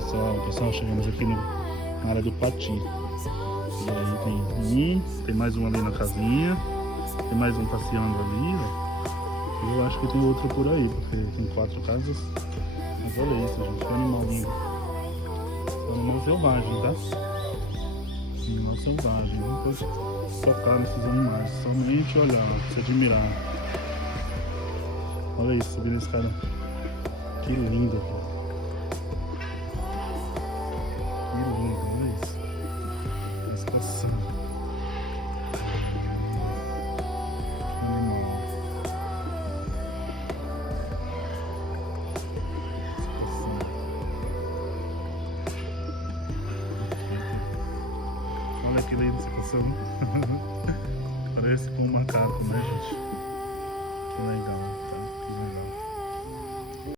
Pessoal, chegamos aqui na área do Pati. E aí tem mais um ali na casinha, tem mais um passeando ali, ó. E eu acho que tem outro por aí, porque tem 4 casas. Mas olha isso, gente, que animal lindo. Animal selvagem, tá? Animal selvagem, não pode tocar nesses animais, somente olhar, se admirar. Olha isso, subindo a escada. Que lindo, cara. Que lindo, olha isso. Eles passando. Animal. Olha que lindo esse passando. Parece com um macaco, né, gente? Que legal.